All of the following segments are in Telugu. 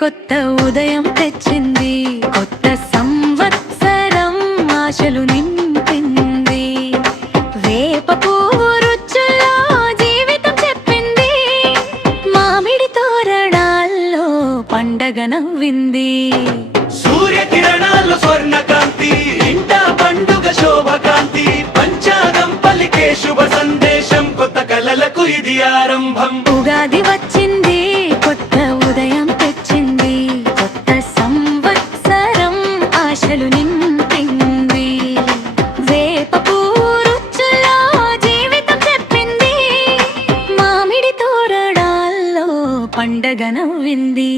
కొత్త ఉదయం తెచ్చింది, కొత్త సంవత్సరం ఆశలు నింపింది. వేప పువ్వు రుచుల్లో జీవితం చెప్పింది, మామిడి తోరణాల్లో పండగ నవ్వింది. సూర్యకిరణాల్లో స్వర్ణకాంతి, ఇంట పండుగ శోభకాంతి. పంచాంగం పలికే శుభ సందేశం, కొత్త కలలకు ఇది ఆరంభం. ఉగాది వచ్చింది, కొత్త ఉదయం తెచ్చింది, కొత్త సంవత్సరం ఆశలు నింపింది. వేప పువ్వు రుచుల్లో జీవితం చెప్పింది, మామిడి తోరణాల్లో పండగ నవ్వింది.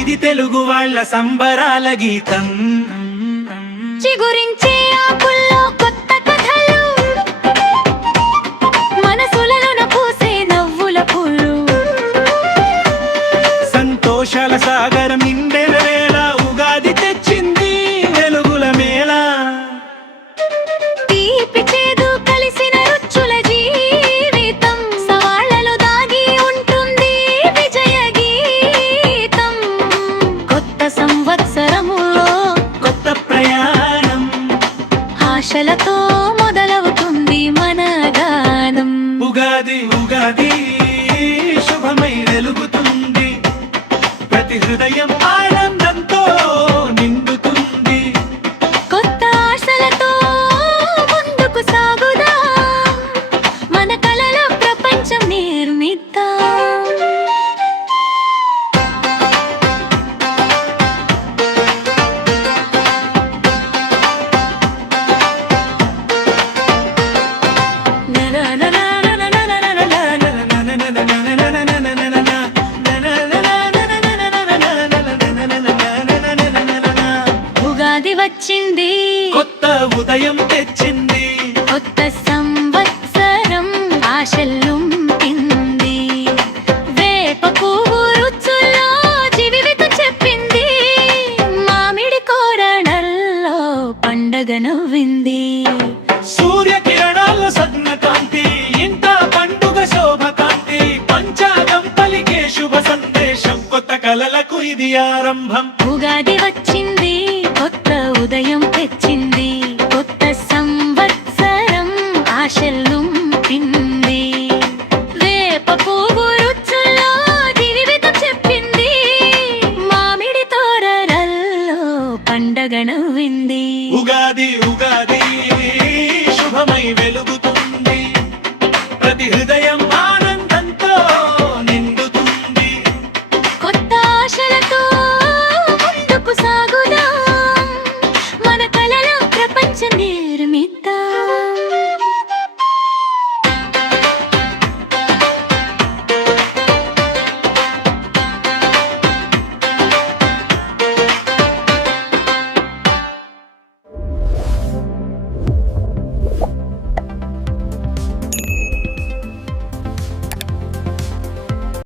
ఇది తెలుగు వాళ్ళ సంబరాల గీతం. చిగురించే ఆకుల్లో కొత్త కథలు, మనసులలో పూసే నవ్వుల పూలు. సంతోషాల సాగరం నిండెల వేళ, ఉగాది తెచ్చింది వెలుగుల మేళ. తీపి చేదు కలిసిన రుచుల జీవితం, సవాళ్లలో దాగి ఉంటుంది విజయ గీతం. కొత్త సంవత్సరములో కొత్త ప్రయాణం, ఆశలతో మొదలవుతుంది మన గానం. ఉగాది ఉగాది శుభమై వెలుగుతుంది, ప్రతి హృదయం ఆనందంతో నిండుతుంది. కొత్త ఆశలతో ముందుకు సాగుదాం, మన కలల ప్రపంచం నిర్మిద్దాం. ఉగాది వచ్చింది, కొత్త ఉదయం తెచ్చింది, కొత్త సంవత్సరం ఆశలు నింపింది. వేప పువ్వు రుచుల్లో జీవితం చెప్పింది, మామిడి తోరణాల్లో పండగ నవ్వింది. సూర్యకిరణాల స్వర్ణకాంతి, ఇంత పండుగ శోభకాంతి. పంచాంగం పలికే శుభ సందేశం, కొత్త కలలకు ఇది ఆరంభం. ఉగాది వచ్చింది, కొత్త ఉదయం తెచ్చింది, కొత్త సంవత్సరం ఆశలు నింపింది.